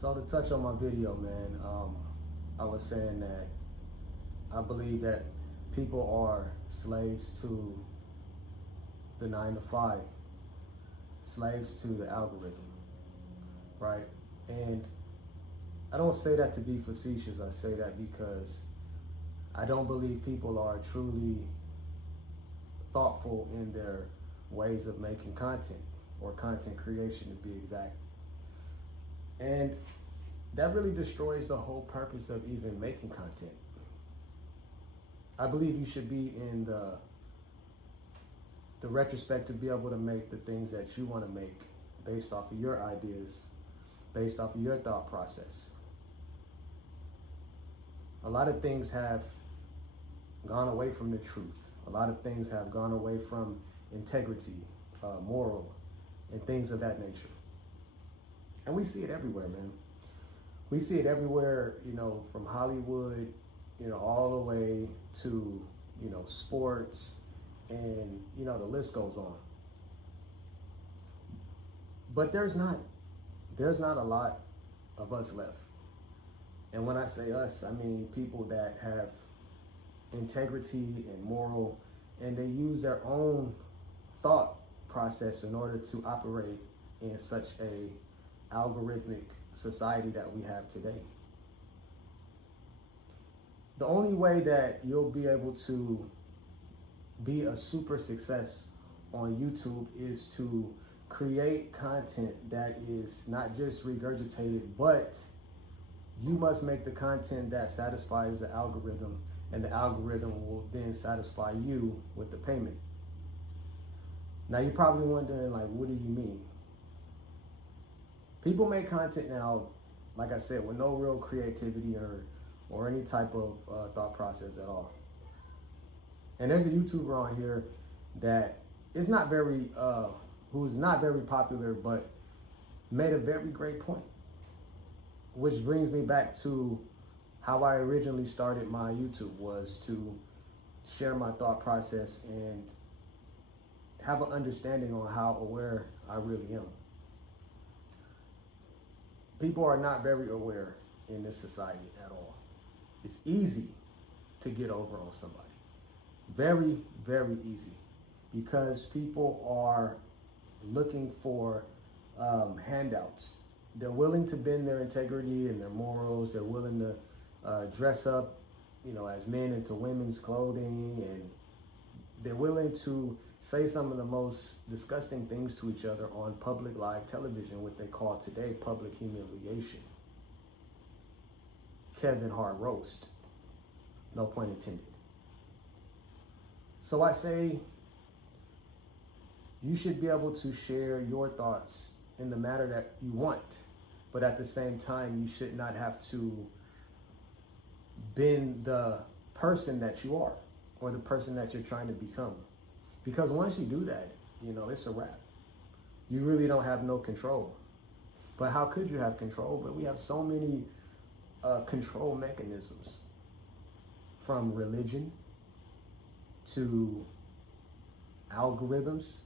So to touch on my video, man, I was saying that I believe that people are slaves to the 9 to 5, slaves to the algorithm, right? And I don't say that to be facetious. I say that because I don't believe people are truly thoughtful in their ways of making content or content creation, to be exact. And that really destroys the whole purpose of even making content. I believe you should be in the retrospect to be able to make the things that you want to make based off of your ideas, based off of your thought process. A lot of things have gone away from the truth. A lot of things have gone away from integrity, moral, and things of that nature. And we see it everywhere, man. We see it everywhere, from Hollywood, all the way to, sports, and, the list goes on. But there's not a lot of us left. And when I say us, I mean people that have integrity and moral, and they use their own thought process in order to operate in such a algorithmic society that we have today. The only way that you'll be able to be a super success on YouTube is to create content that is not just regurgitated, but you must make the content that satisfies the algorithm, and the algorithm will then satisfy you with the payment. Now you're probably wondering, like, what do you mean? People make content now, like I said, with no real creativity or any type of thought process at all. And there's a YouTuber on here that is not very, who's not very popular, but made a very great point. Which brings me back to how I originally started my YouTube, was to share my thought process and have an understanding on how aware I really am. People are not very aware in this society at all. It's easy to get over on somebody. Very, very easy. Because people are looking for handouts. They're willing to bend their integrity and their morals. They're willing to dress up, as men into women's clothing, and they're willing to say some of the most disgusting things to each other on public live television, what they call today public humiliation. Kevin Hart roast. No pun intended. So I say you should be able to share your thoughts in the matter that you want, but at the same time, you should not have to bend the person that you are or the person that you're trying to become. Because once you do that, it's a wrap. You really don't have no control. But how could you have control? But we have so many control mechanisms, from religion to algorithms,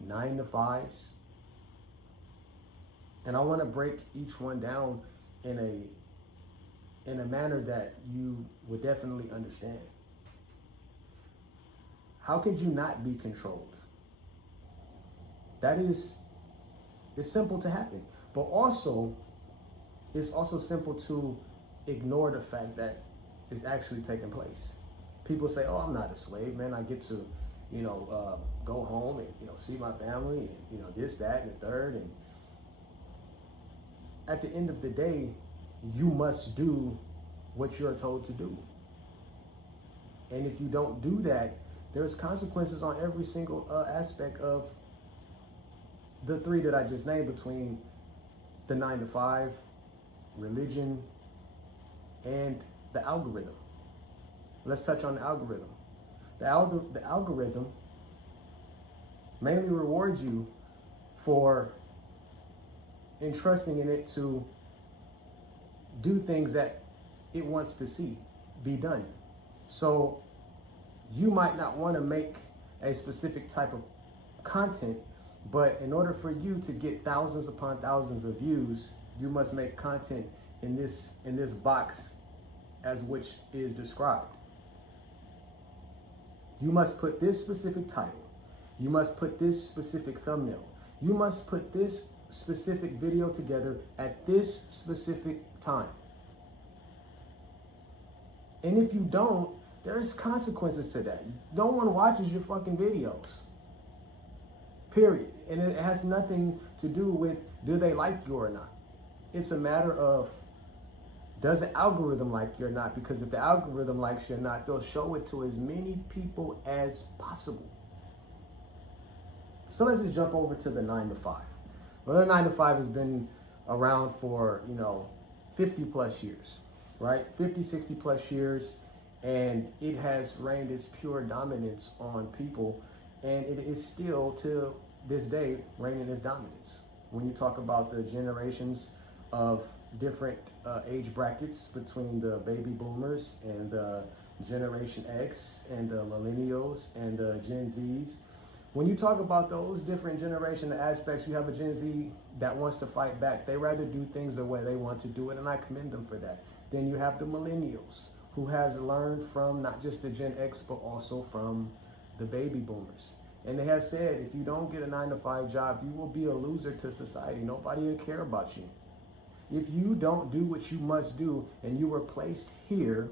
9 to 5s. And I want to break each one down in a manner that you would definitely understand. How could you not be controlled? It's simple to happen. But also, it's also simple to ignore the fact that it's actually taking place. People say, oh, I'm not a slave, man. I get to, go home and, see my family and, this, that, and the third. And at the end of the day, you must do what you're told to do. And if you don't do that, there's consequences on every single aspect of the 3 that I just named, between the 9 to 5, religion, and the algorithm. Let's touch on the algorithm. The algorithm mainly rewards you for entrusting in it to do things that it wants to see be done. So you might not want to make a specific type of content, but in order for you to get thousands upon thousands of views, You must make content in this box as which is described. You must put this specific title. You must put this specific thumbnail. You must put this specific video together at this specific time. And if you don't, there's consequences to that. No one watches your fucking videos. Period. And it has nothing to do with do they like you or not. It's a matter of does the algorithm like you or not? Because if the algorithm likes you or not, they'll show it to as many people as possible. So let's just jump over to the 9 to 5. Well, the 9 to 5 has been around for, 50 plus years, right? 50, 60 plus years. And it has reigned its pure dominance on people. And it is still, to this day, reigning its dominance. When you talk about the generations of different age brackets between the baby boomers and the Generation X and the millennials and the Gen Zs, when you talk about those different generation aspects, you have a Gen Z that wants to fight back. They rather do things the way they want to do it, and I commend them for that. Then you have the millennials, who has learned from not just the Gen X, but also from the baby boomers. And they have said, if you don't get a 9 to 5 job, you will be a loser to society. Nobody will care about you. If you don't do what you must do, and you were placed here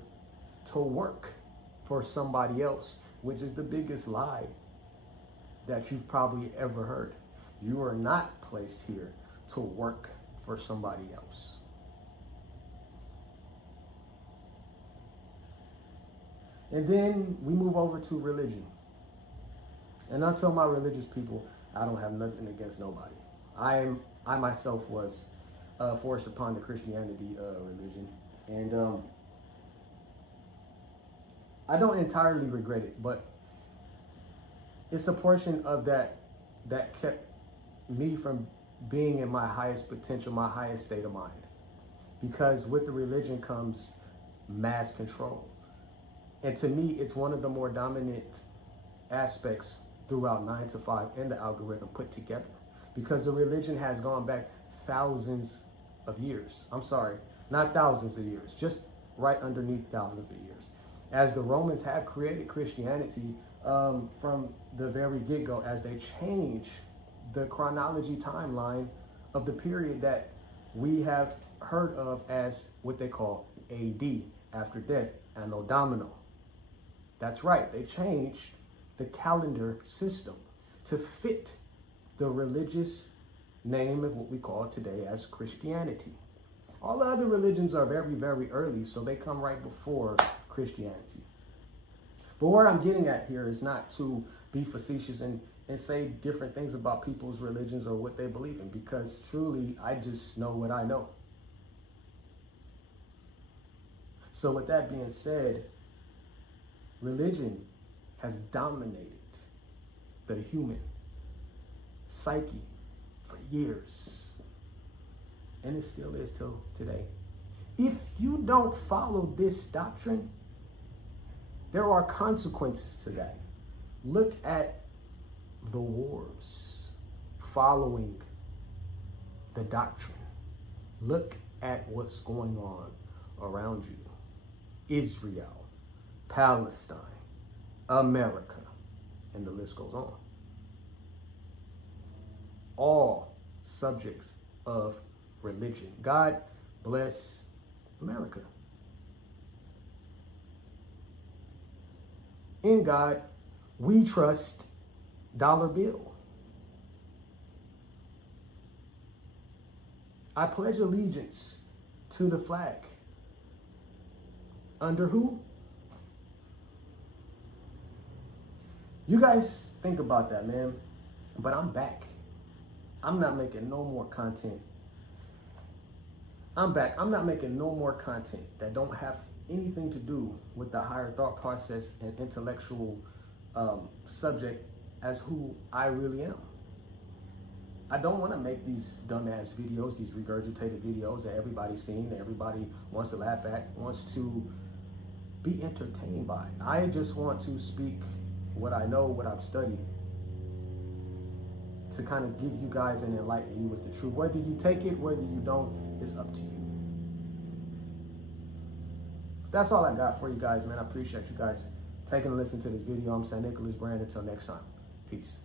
to work for somebody else, which is the biggest lie that you've probably ever heard. You are not placed here to work for somebody else. And then we move over to religion. And I tell my religious people, I don't have nothing against nobody. I myself was forced upon the Christianity religion. And I don't entirely regret it, but it's a portion of that kept me from being in my highest potential, my highest state of mind. Because with the religion comes mass control. And to me, it's one of the more dominant aspects throughout 9 to 5 and the algorithm put together. Because the religion has gone back thousands of years. I'm sorry, not thousands of years, just right underneath thousands of years. As the Romans have created Christianity from the very get-go, as they change the chronology timeline of the period that we have heard of as what they call AD, after death, Anno Domino. That's right, they changed the calendar system to fit the religious name of what we call today as Christianity. All the other religions are very, very early, so they come right before Christianity. But what I'm getting at here is not to be facetious and say different things about people's religions or what they believe in, because truly, I just know what I know. So with that being said, religion has dominated the human psyche for years. And it still is till today. If you don't follow this doctrine, there are consequences to that. Look at the wars following the doctrine. Look at what's going on around you. Israel, Palestine, America, and the list goes on. All subjects of religion. God bless America. In God, we trust dollar bill. I pledge allegiance to the flag. Under who? You guys think about that, man. But I'm back. I'm not making no more content. I'm back. I'm not making no more content that don't have anything to do with the higher thought process and intellectual subject as who I really am. I don't want to make these dumbass videos, these regurgitated videos that everybody's seen, that everybody wants to laugh at, wants to be entertained by. I just want to speak what I know, what I've studied, to kind of give you guys and enlighten you with the truth. Whether you take it, whether you don't, It's up to you. That's all I got for you guys, man. I appreciate you guys taking a listen to this video. I'm St. Nicholas Brand. Until next time, peace.